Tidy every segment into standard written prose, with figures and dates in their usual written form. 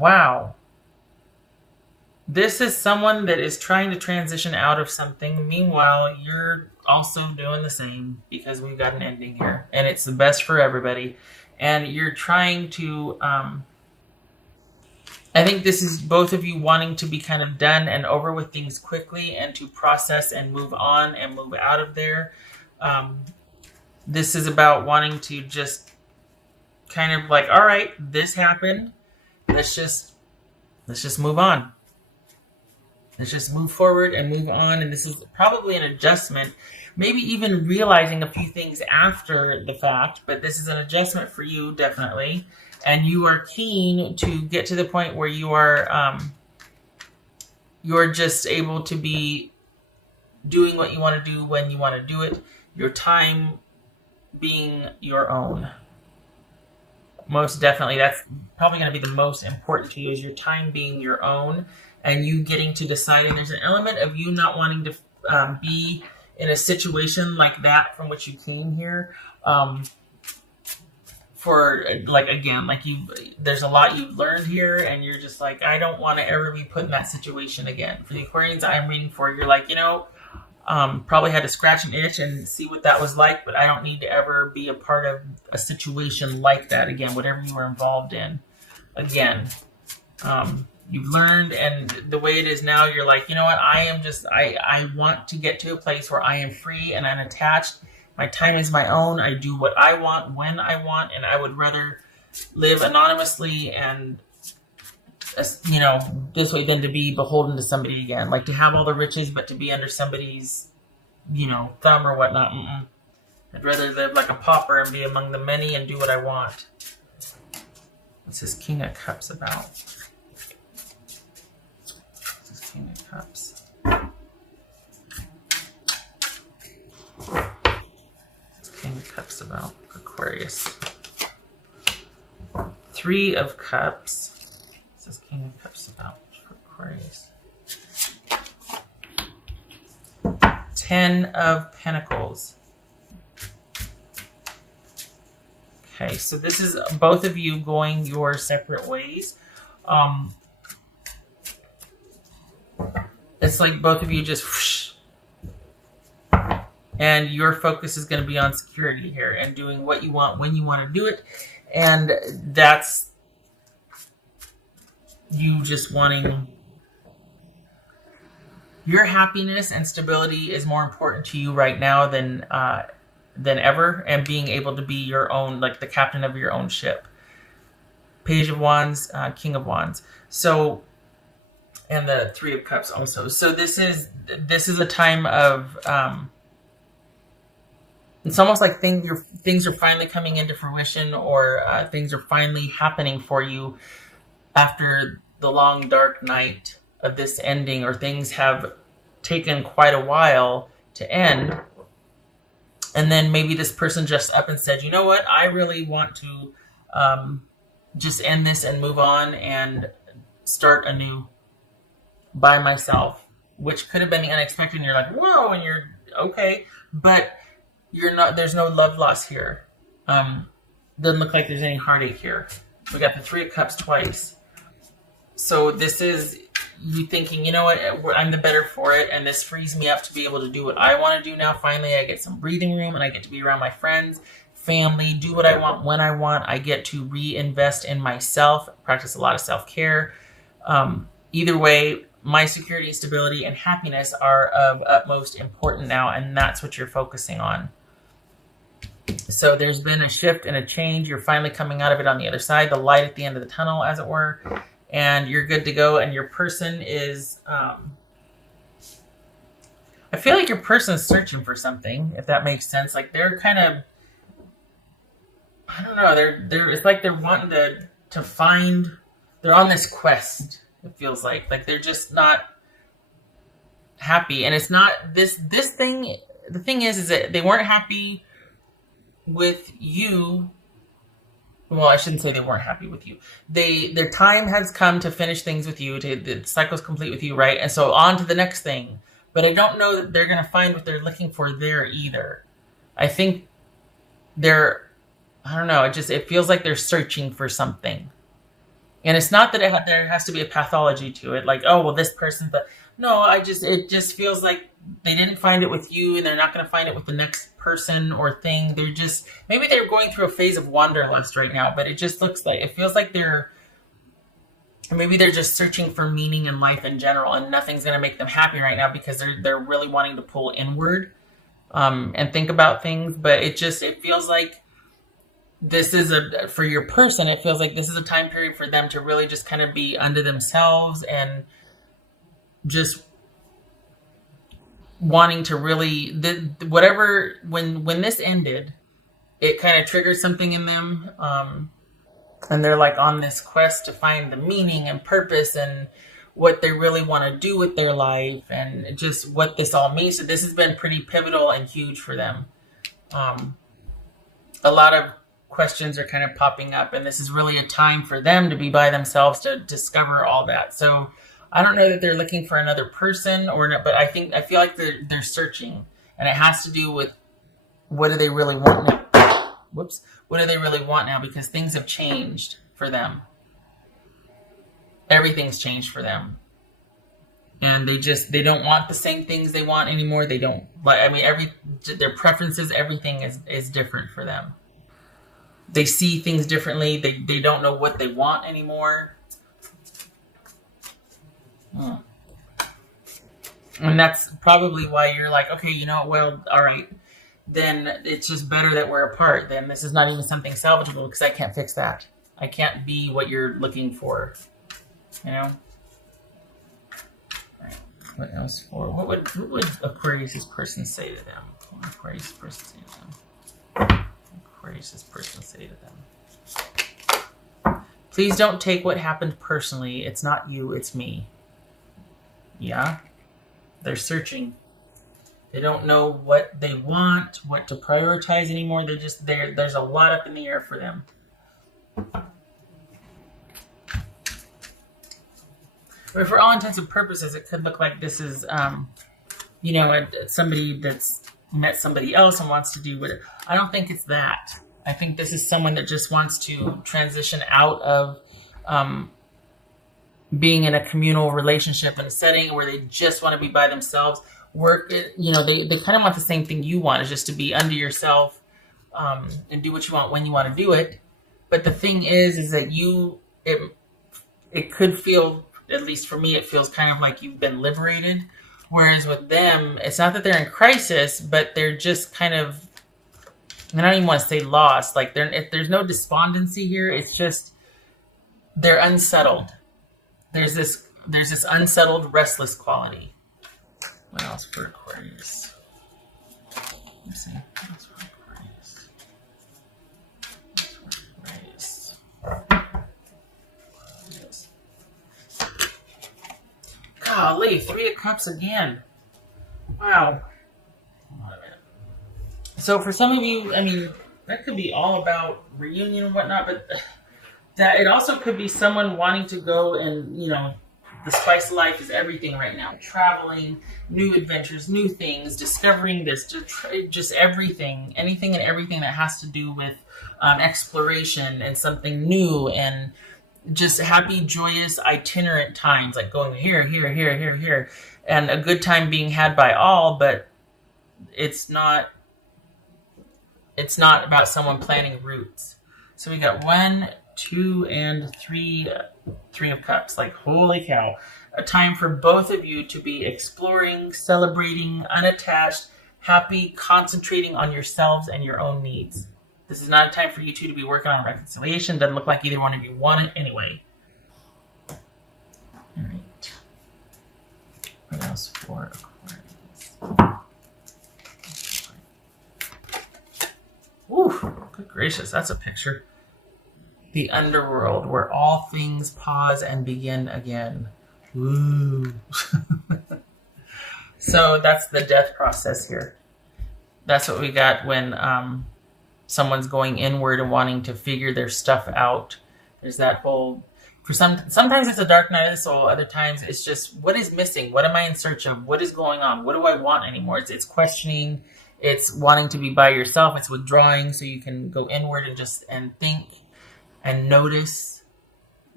Wow. This is someone that is trying to transition out of something. Meanwhile, you're also doing the same because we've got an ending here. And it's the best for everybody. And you're trying to... I think this is both of you wanting to be kind of done and over with things quickly and to process and move on and move out of there. This is about wanting to just kind of like, all right, this happened. Let's just move on. Let's just move forward and move on. And this is probably an adjustment, maybe even realizing a few things after the fact, but this is an adjustment for you, definitely. And you are keen to get to the point where you're just able to be doing what you want to do when you want to do it. Your time being your own. Most definitely, that's probably going to be the most important to you, is your time being your own and you getting to decide. And there's an element of you not wanting to be in a situation like that from which you came here. For like, again, like there's a lot you've learned here and you're just like, I don't want to ever be put in that situation again. For the Aquarians I'm reading for, you're like, probably had to scratch an itch and see what that was like, but I don't need to ever be a part of a situation like that again, whatever you were involved in. Again, you've learned, and the way it is now, you're like, you know what, I want to get to a place where I am free and unattached. My time is my own. I do what I want when I want, and I would rather live anonymously and, this way than to be beholden to somebody again. Like to have all the riches, but to be under somebody's, thumb or whatnot. I'd rather live like a pauper and be among the many and do what I want. What's this King of Cups about? What's this King of Cups? King of Cups about Aquarius. Three of Cups. What's this King of Cups about for Aquarius? 10 of Pentacles. Okay, so this is both of you going your separate ways. It's like both of you just whoosh, and your focus is going to be on security here and doing what you want when you want to do it. And that's you just wanting your happiness and stability is more important to you right now than ever, and being able to be your own, like the captain of your own ship. Page of Wands, King of Wands. So, and the Three of Cups also. So this is a time of it's almost like things are finally coming into fruition, or things are finally happening for you after the long dark night of this ending, or things have taken quite a while to end. And then maybe this person just up and said, you know what, I really want to just end this and move on and start anew by myself, which could have been the unexpected. And you're like, whoa, and you're okay, but you're not. There's no love loss here. Doesn't look like there's any heartache here. We got the Three of Cups twice. So this is you thinking, you know what, I'm the better for it, and this frees me up to be able to do what I want to do now. Finally, I get some breathing room, and I get to be around my friends, family, do what I want when I want. I get to reinvest in myself, practice a lot of self-care. Either way, my security, stability, and happiness are of utmost importance now, and that's what you're focusing on. So there's been a shift and a change. You're finally coming out of it on the other side, the light at the end of the tunnel, as it were, and you're good to go. And your person is, I feel like your person is searching for something, if that makes sense. Like they're kind of, I don't know, they're it's like they're wanting to find, they're on this quest, it feels like they're just not happy. And it's not this thing, the thing is that they weren't happy with you. Well, I shouldn't say they weren't happy with you. Their time has come to finish things with you. The cycle's complete with you, right? And so on to the next thing. But I don't know that they're going to find what they're looking for there either. I think I don't know. It feels like they're searching for something. And it's not that there has to be a pathology to it, like, oh, well, this person, but no, it just feels like they didn't find it with you, and they're not going to find it with the next person or thing. They're just, maybe they're going through a phase of wanderlust right now, but it just looks like, it feels like maybe they're just searching for meaning in life in general, and nothing's going to make them happy right now because they're really wanting to pull inward, and think about things. But it feels like this is for your person, it feels like this is a time period for them to really just kind of be unto themselves, and just wanting to really, whatever, when this ended, it kind of triggered something in them, and they're like on this quest to find the meaning and purpose and what they really want to do with their life, and just what this all means. So this has been pretty pivotal and huge for them. A lot of questions are kind of popping up, and this is really a time for them to be by themselves to discover all that. So I don't know that they're looking for another person or not, but I feel like they're searching, and it has to do with what do they really want now. Whoops. What do they really want now? Because things have changed for them. Everything's changed for them. And they don't want the same things they want anymore. They don't, their preferences, everything is different for them. They see things differently. They don't know what they want anymore. And that's probably why you're like, okay, well, all right, then it's just better that we're apart. Then this is not even something salvageable because I can't fix that. I can't be what you're looking for, Right. What else for? What would Aquarius' person say to them? What would Aquarius' person say to them? Aquarius' person say to them? Please don't take what happened personally. It's not you, it's me. Yeah? They're searching. They don't know what they want, what to prioritize anymore. There's a lot up in the air for them. But for all intents and purposes, it could look like this is, somebody that's met somebody else and wants to do whatever. I don't think it's that. I think this is someone that just wants to transition out of being in a communal relationship in a setting where they just want to be by themselves. They kind of want the same thing you want, is just to be under yourself, and do what you want when you want to do it. But the thing is that it could feel, at least for me, it feels kind of like you've been liberated. Whereas with them, it's not that they're in crisis, but they're just kind of, I don't even want to say lost. Like there's no despondency here. It's just they're unsettled. There's this unsettled, restless quality. What else for Aquarius? Let's see. What else for Aquarius? Golly, 3 of Cups again. Wow. So for some of you, that could be all about reunion and whatnot, but that it also could be someone wanting to go and, the spice of life is everything right now. Traveling, new adventures, new things, discovering this, just everything. Anything and everything that has to do with exploration and something new, and just happy, joyous, itinerant times, like going here, here, here, here, here. And a good time being had by all, but it's not about someone planning routes. So we got 1, 2, and 3 of Cups. Like, holy cow. A time for both of you to be exploring, celebrating, unattached, happy, concentrating on yourselves and your own needs. This is not a time for you two to be working on reconciliation. Doesn't look like either one of you want it anyway. All right. What else for Aquarius? Ooh, good gracious, that's a picture. The underworld, where all things pause and begin again. Woo. So that's the death process here. That's what we got when someone's going inward and wanting to figure their stuff out. There's that whole, sometimes it's a dark night of the soul. Other times it's just, what is missing? What am I in search of? What is going on? What do I want anymore? It's questioning. It's wanting to be by yourself. It's withdrawing so you can go inward and think and notice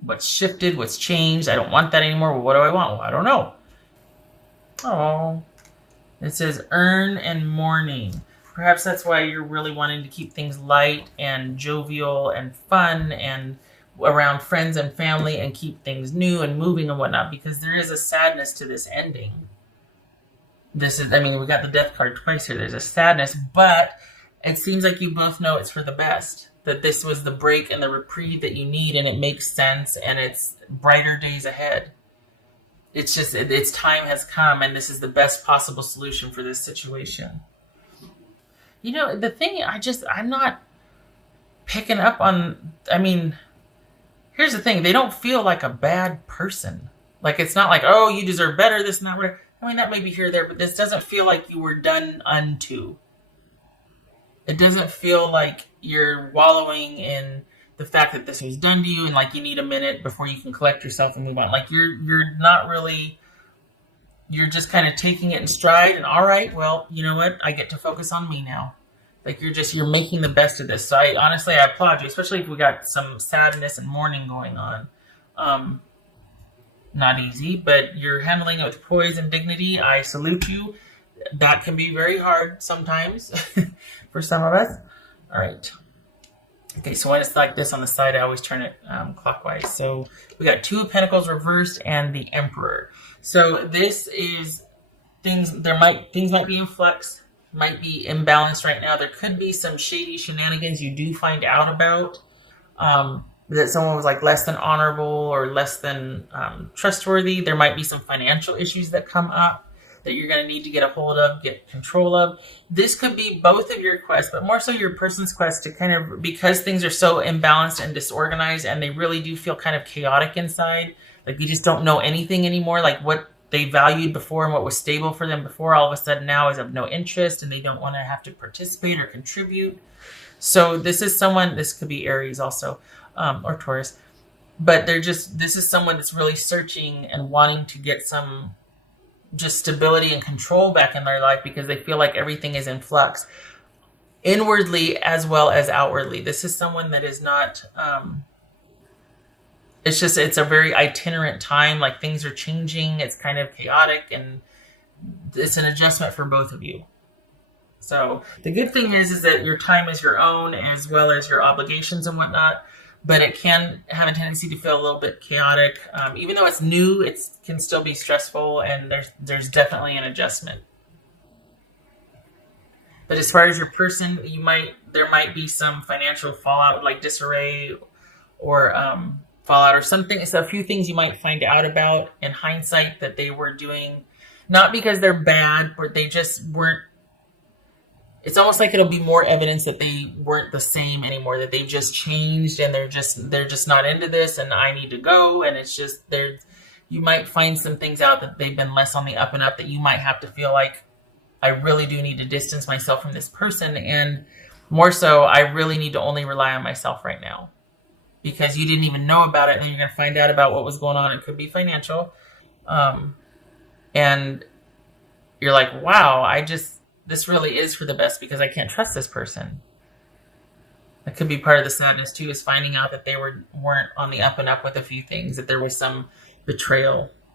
What's shifted? What's changed? I don't want that anymore. Well, what do I want? Well, I don't know. Oh, it says earn and mourning. Perhaps that's why you're really wanting to keep things light and jovial and fun and around friends and family and keep things new and moving and whatnot, because there is a sadness to this ending. This is, I mean, we got the death card twice here. There's a sadness, but it seems like you both know it's for the best. That this was the break and the reprieve that you need, and it makes sense, and it's brighter days ahead. It's just, its time has come, and this is the best possible solution for this situation. You know, the thing, I'm not picking up on, I mean, here's the thing. They don't feel like a bad person. Like, it's not like, oh, you deserve better, this and that, whatever. I mean, that may be here or there, but this doesn't feel like you were done unto. It doesn't feel like you're wallowing in the fact that this was done to you and like you need a minute before you can collect yourself and move on. Like you're not really, you're just kind of taking it in stride and all right, well, you know what? I get to focus on me now. Like you're making the best of this. So I applaud you, especially if we got some sadness and mourning going on. Not easy, but you're handling it with poise and dignity. I salute you. That can be very hard sometimes for some of us. All right. Okay, so when it's like this on the side, I always turn it clockwise. So we got Two of Pentacles reversed and the Emperor. So this is things might be in flux, might be imbalanced right now. There could be some shady shenanigans you do find out about. That someone was like less than honorable or less than trustworthy. There might be some financial issues that come up that you're going to need to get a hold of, get control of. This could be both of your quests, but more so your person's quest to kind of, because things are so imbalanced and disorganized and they really do feel kind of chaotic inside, like you just don't know anything anymore, like what they valued before and what was stable for them before all of a sudden now is of no interest and they don't want to have to participate or contribute. So this is someone, this could be Aries also, or Taurus, but this is someone that's really searching and wanting to get some just stability and control back in their life because they feel like everything is in flux inwardly as well as outwardly. This is someone that is not, it's a very itinerant time. Like things are changing. It's kind of chaotic and it's an adjustment for both of you. So the good thing is that your time is your own as well as your obligations and whatnot. But it can have a tendency to feel a little bit chaotic. Even though it's new, it can still be stressful, and there's definitely an adjustment. But as far as your person, there might be some financial fallout, like disarray, or fallout, or something. It's a few things you might find out about in hindsight that they were doing, not because they're bad, but they just weren't. It's almost like it'll be more evidence that they weren't the same anymore, that they've just changed and they're just not into this and I need to go. And it's just you might find some things out that they've been less on the up and up that you might have to feel like I really do need to distance myself from this person. And more so, I really need to only rely on myself right now because you didn't even know about it. And then you're going to find out about what was going on. It could be financial. And you're like, wow, this really is for the best because I can't trust this person. That could be part of the sadness too, is finding out that they weren't on the up and up with a few things, that there was some betrayal